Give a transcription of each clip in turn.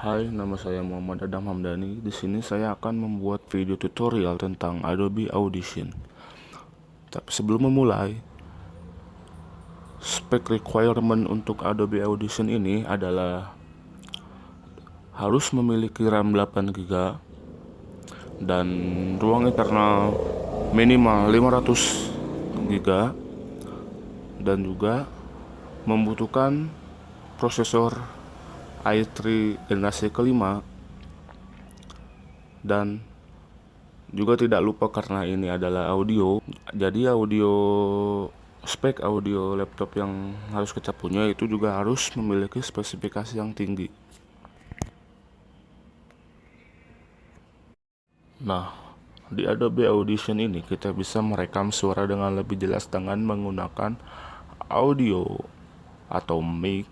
Hai, nama saya Muhammad Adam Hamdani. Di sini saya akan membuat video tutorial tentang Adobe Audition. Tapi sebelum memulai, spek requirement untuk Adobe Audition ini adalah harus memiliki RAM 8 GB dan ruang internal minimal 500 GB dan juga membutuhkan prosesor i3 generasi kelima, dan juga tidak lupa karena ini adalah audio, jadi spek audio laptop yang harus kita punya itu juga harus memiliki spesifikasi yang tinggi. Nah, di Adobe Audition ini kita bisa merekam suara dengan lebih jelas dengan menggunakan audio atau mic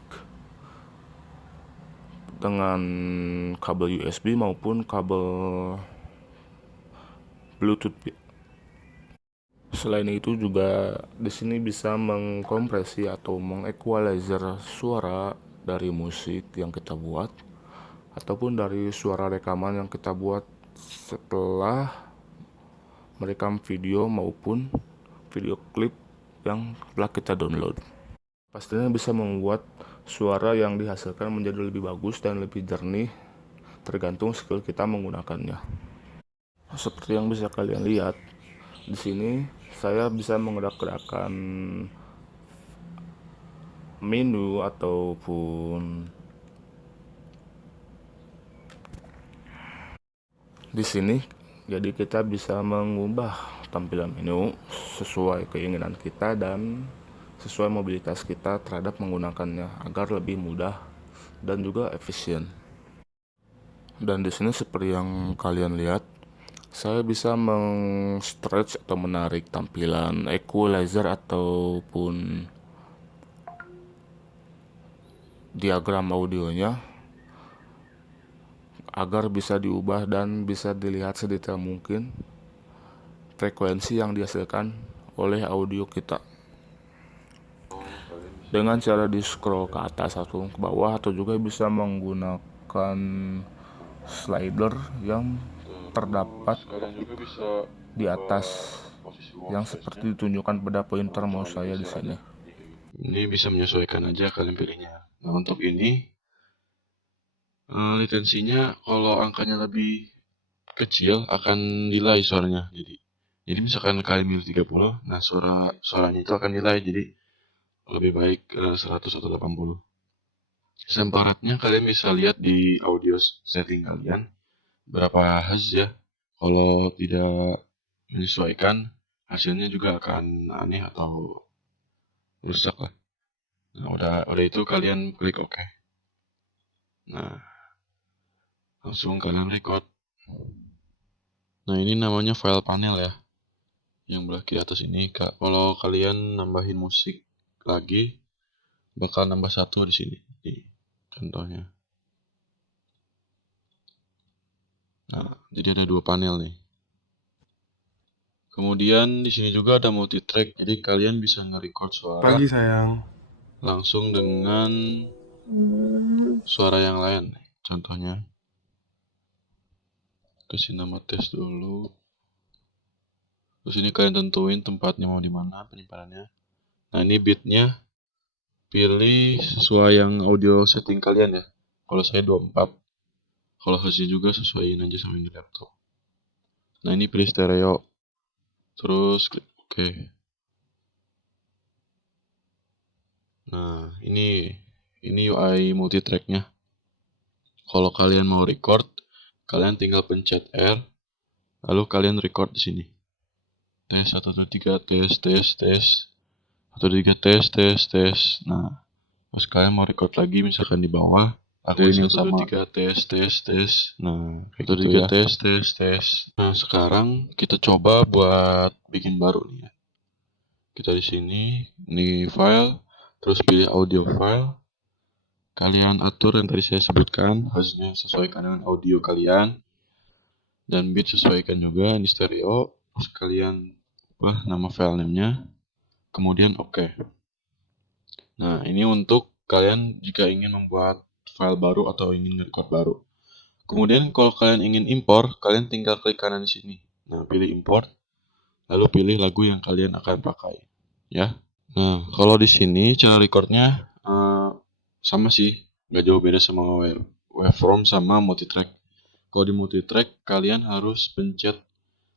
dengan kabel USB maupun kabel Bluetooth. Selain itu juga di sini bisa mengkompresi atau mengequalizer suara dari musik yang kita buat ataupun dari suara rekaman yang kita buat setelah merekam video maupun video klip yang telah kita download. Pastinya bisa membuat suara yang dihasilkan menjadi lebih bagus dan lebih jernih tergantung skill kita menggunakannya. Seperti yang bisa kalian lihat di sini, saya bisa menggerak-gerakkan menu ataupun di sini. Jadi kita bisa mengubah tampilan menu sesuai keinginan kita dan sesuai mobilitas kita terhadap menggunakannya agar lebih mudah dan juga efisien. Dan di sini seperti yang kalian lihat, saya bisa meng-stretch atau menarik tampilan equalizer ataupun diagram audionya agar bisa diubah dan bisa dilihat sedetail mungkin frekuensi yang dihasilkan oleh audio kita dengan cara di scroll ke atas atau ke bawah, atau juga bisa menggunakan slider yang terdapat di atas yang seperti ditunjukkan pada pointer mouse saya di sini. Ini bisa menyesuaikan aja kalian pilihnya. Nah, untuk ini latensinya kalau angkanya lebih kecil akan delay suaranya. Jadi misalkan kalian milih 30, nah suaranya itu akan delay, jadi lebih baik 100 atau 80. Semparatnya kalian bisa lihat di audio setting kalian berapa hertz ya. Kalau tidak menyesuaikan, hasilnya juga akan aneh atau rusak lah. Nah, udah itu kalian klik OK. Nah, langsung kalian record. Nah, ini namanya file panel ya, yang belah kiri atas ini. Kalau kalian nambahin musik lagi, bakal nambah satu di sini. Nih, contohnya. Nah, jadi ada dua panel nih. Kemudian di sini juga ada multi track, jadi kalian bisa nge-record suara Pagi sayang. langsung dengan suara yang lain. Contohnya, kasih nama tes dulu. Terus ini kalian tentuin tempatnya mau di mana penyimpanannya. Nah, ini beatnya pilih sesuai yang audio setting kalian ya. Kalau saya 24. Kalau hasilnya juga sesuaiin aja sama yang di laptop. Nah, ini pilih stereo. Terus klik OK. Nah, ini UI multitracknya. Kalau kalian mau record, kalian tinggal pencet R, lalu kalian record di sini. Tes 1 2 3 tes 1 2 3 tes. Nah, terus kalian mau record lagi misalkan di bawah, lakuin yang sama. 1 2 3 tes. Nah, 1 2 3 tes. Nah, sekarang kita coba buat bikin baru nih ya. Kita di sini, ini file, terus pilih audio file. Kalian atur yang tadi saya sebutkan, harusnya sesuaikan dengan audio kalian. Dan beat sesuaikan juga, ini stereo. Terus kalian ubah nama file name-nya. Kemudian OK. Nah, ini untuk kalian jika ingin membuat file baru atau ingin record baru. Kemudian kalau kalian ingin impor, kalian tinggal klik kanan di sini. Nah, pilih import, lalu pilih lagu yang kalian akan pakai, ya. Nah, kalau di sini cara recordnya sama sih, nggak jauh beda sama waveform sama multitrack. Kalau di multitrack, kalian harus pencet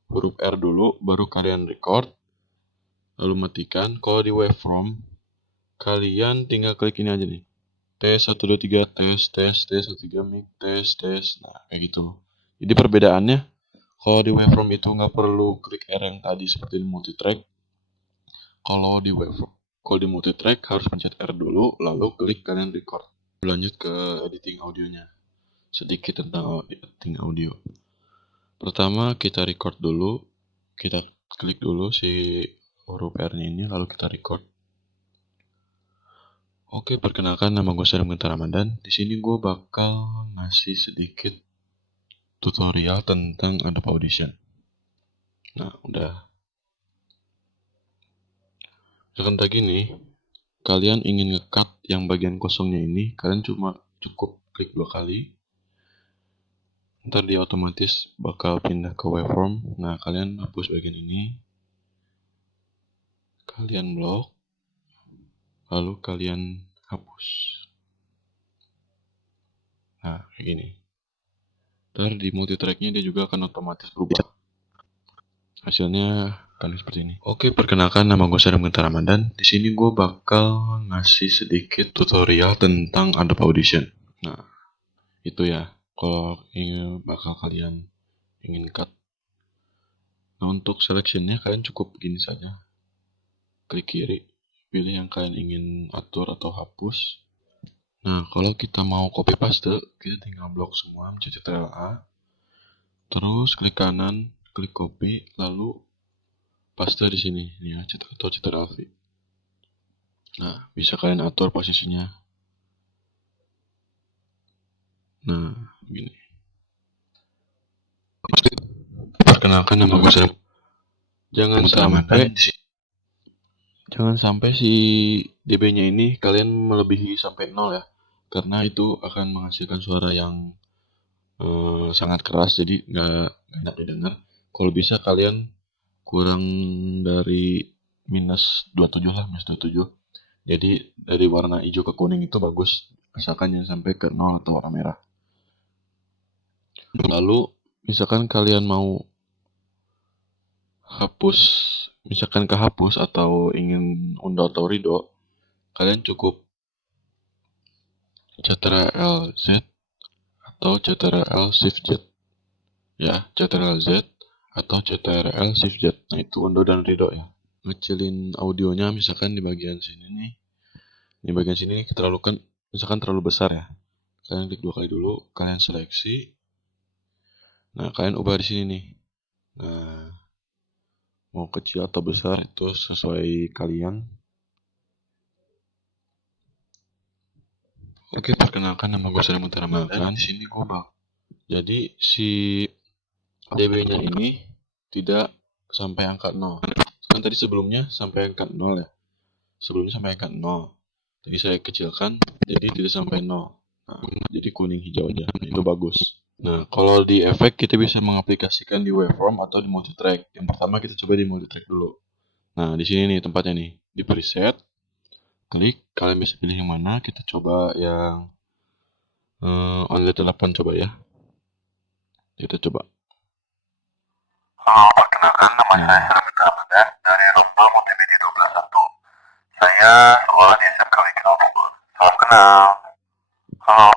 huruf R dulu, baru kalian record, lalu matikan. Kalau di waveform, kalian tinggal klik ini aja nih. Tes 1 2 3 tes 1 3 mic tes. Nah, kayak gitu. Jadi perbedaannya kalau di waveform itu nggak perlu klik R yang tadi seperti di multitrack. Kalau di multitrack harus pencet R dulu, lalu klik kalian record. Lanjut ke editing audionya. Sedikit tentang editing audio. Pertama kita record dulu. Kita klik dulu si huruf R-nya ini, lalu kita record. Oke, perkenalkan nama gue Sarah Ramadan. Di sini gue bakal ngasih sedikit tutorial tentang Adobe Audition. Nah, udah. Misalkan kayak gini, kalian ingin nge-cut yang bagian kosongnya ini, kalian cukup klik 2 kali. Ntar dia otomatis bakal pindah ke waveform. Nah, kalian hapus bagian ini. Kalian blok. Lalu kalian hapus. Nah, kayak gini. Ntar di multitracknya dia juga akan otomatis berubah. Hasilnya kalian seperti ini. Oke, perkenalkan nama gue Sarah Ramadan. Di sini gue bakal ngasih sedikit tutorial tentang Adobe Audition. Nah, itu ya. Kalau ini bakal kalian ingin cut. Nah, untuk selectionnya kalian cukup begini saja. Klik kiri, pilih yang kalian ingin atur atau hapus. Nah, kalau kita mau copy paste, kita tinggal blok semua, mencet Ctrl A. Terus klik kanan, klik copy, lalu paste di sini, ya, atau Ctrl V. Nah, bisa kalian atur posisinya. Nah, begini. Perkenalkan nama gue Sarah. Jangan sampai si dB-nya ini kalian melebihi sampai 0 ya. Karena itu akan menghasilkan suara yang sangat keras, jadi nggak enak didengar. Kalau bisa kalian kurang dari minus 27 lah, minus 27. Jadi dari warna hijau ke kuning itu bagus. Asalkan jangan sampai ke 0 atau warna merah. Lalu misalkan kalian mau hapus, misalkan kehapus atau ingin undo atau redo, kalian cukup Ctrl Z atau Ctrl Shift Z. Ya, Ctrl Z atau Ctrl Shift Z. Nah, itu undo dan redo ya. Ngecilin audionya misalkan di bagian sini nih. Di bagian sini nih misalkan terlalu besar ya. Kalian klik 2 kali dulu, kalian seleksi. Nah, kalian ubah di sini nih. Nah, mau kecil atau besar itu sesuai kalian. Oke, perkenalkan nama gue Sarah Ramadan. Di sini gue jadi si dB-nya ini tidak sampai angka 0. Kan tadi sebelumnya sampai angka 0 ya. Sebelumnya sampai angka 0. Jadi saya kecilkan jadi tidak sampai 0. Nah, jadi kuning hijau aja. Nah, itu bagus. Nah, kalau di efek kita bisa mengaplikasikan di waveform atau di multitrack. Yang pertama kita coba di multitrack dulu. Nah, di sini nih tempatnya nih, di preset. Klik, kalian bisa pilih yang mana. Kita coba yang only telepon coba ya. Kita coba. Halo, perkenalkan nama saya Sarah Ramadan dari Romba Multimedia 121. Saya sekolah di SMK Wikin Bogor. Salam kenal. Halo.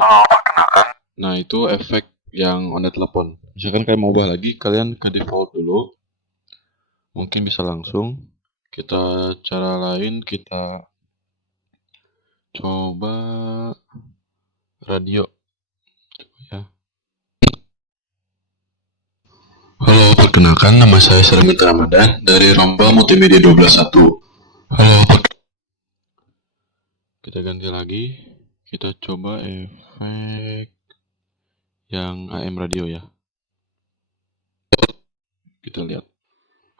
Halo, perkenalkan. Nah, itu efek yang on the telepon. Misalkan kalian mau ubah lagi, kalian ke default dulu. Mungkin bisa langsung. Kita cara lain, kita coba radio. Coba ya. Halo, perkenalkan nama saya Sarah Ramadan dari Romba Multimedia 121. Halo, kita ganti lagi. Kita coba efek yang AM radio ya. Kita lihat.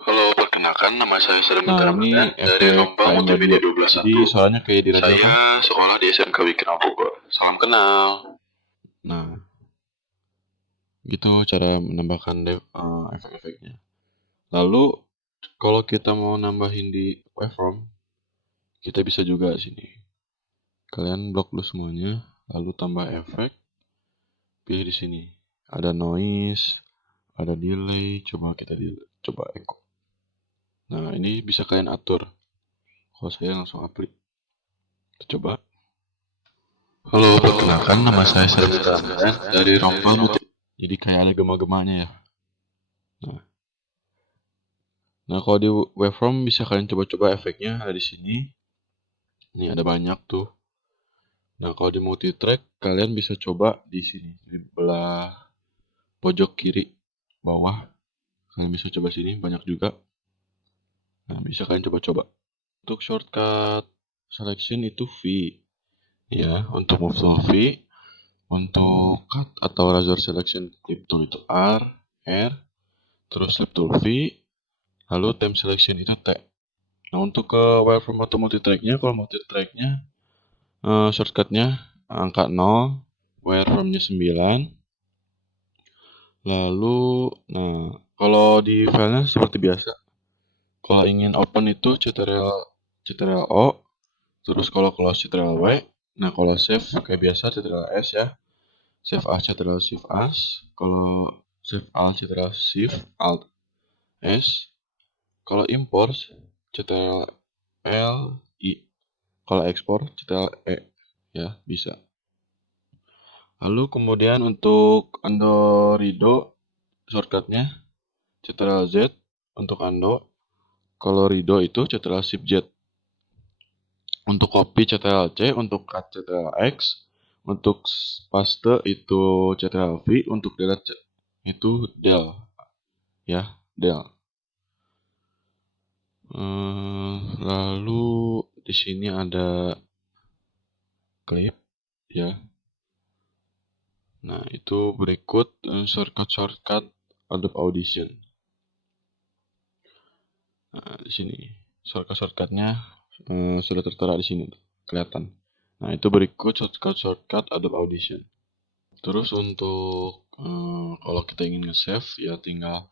Halo, perkenalkan. perkenalkan, nama saya Selamat Nah, ini Ramadan dari efek Rompa KM Multimedia Radio. 12 Jadi suaranya kayak di radio kan? Saya sekolah di SMK Wikina Bogor. Salam kenal. Nah, gitu cara menambahkan efek-efeknya. Lalu kalau kita mau nambahin di waveform, kita bisa juga sini. Kalian blok dulu semuanya, lalu tambah efek, pilih di sini. Ada noise, ada delay, coba echo. Nah, ini bisa kalian atur. Kalau saya langsung apply. Kita coba. Halo, perkenalkan nama saya Selamat Ramadan dari Rompa Multimedia. Jadi kayak ada gema-gemanya ya. Nah, kalau di waveform bisa kalian coba-coba efeknya ada di sini. Ini ada banyak tuh. Nah, kalau di multitrack kalian bisa coba di sini di belah pojok kiri bawah. Kalian bisa coba sini, banyak juga. Nah, bisa kalian coba-coba. Untuk shortcut selection itu V. Ya, untuk move tool V. Untuk cut atau razor selection clip tool itu R, R. Terus flip tool V. Lalu time selection itu T. Nah, untuk ke waveform atau multitracknya, kalau multitracknya shortcutnya angka 0, waveformnya 9. Lalu, nah, kalau di filenya seperti biasa. Kalau ingin open itu Ctrl O, terus kalau close Ctrl W. Nah, kalau save kayak biasa Ctrl S ya. Save as Ctrl Shift as. Kalau save as Ctrl Shift Alt S. Kalau import Ctrl L I. Kalau ekspor Ctrl E ya, bisa. Lalu kemudian untuk Andorido shortcutnya Ctrl Z untuk Ando. Kalau Rido itu Ctrl Shift Z. Untuk copy Ctrl C, untuk cut Ctrl X, untuk paste itu Ctrl V, untuk delete itu del. Ya, del. Lalu di sini ada clip ya. Nah, itu berikut shortcut Adobe Audition. Nah, di sini shortcutnya sudah tertera di sini kelihatan. Nah, itu berikut shortcut Adobe Audition. Terus untuk kalau kita ingin nge-save ya tinggal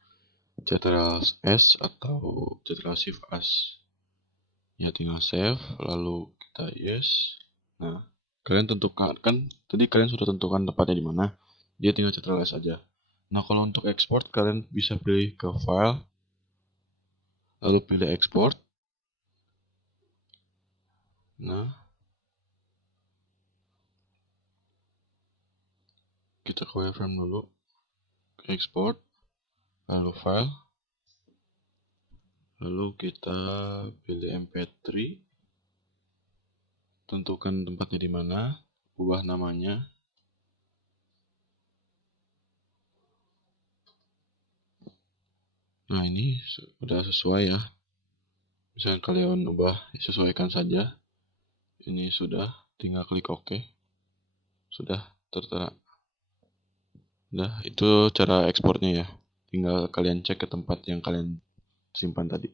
Ctrl S atau Ctrl Shift S. Ya tinggal save lalu kita yes. Nah, kalian tentukan kan tadi kalian sudah tentukan tempatnya di mana. Dia tinggal Ctrl S aja. Nah, kalau untuk export kalian bisa pilih ke file lalu pilih export. Nah, kita ke wireframe dulu, export, lalu file, lalu kita pilih MP3, tentukan tempatnya di mana, ubah namanya. Nah, ini sudah sesuai ya. Misalnya kalian ubah, sesuaikan saja. Ini sudah, tinggal klik OK. Sudah tertera. Nah, itu cara ekspornya ya. Tinggal kalian cek ke tempat yang kalian simpan tadi.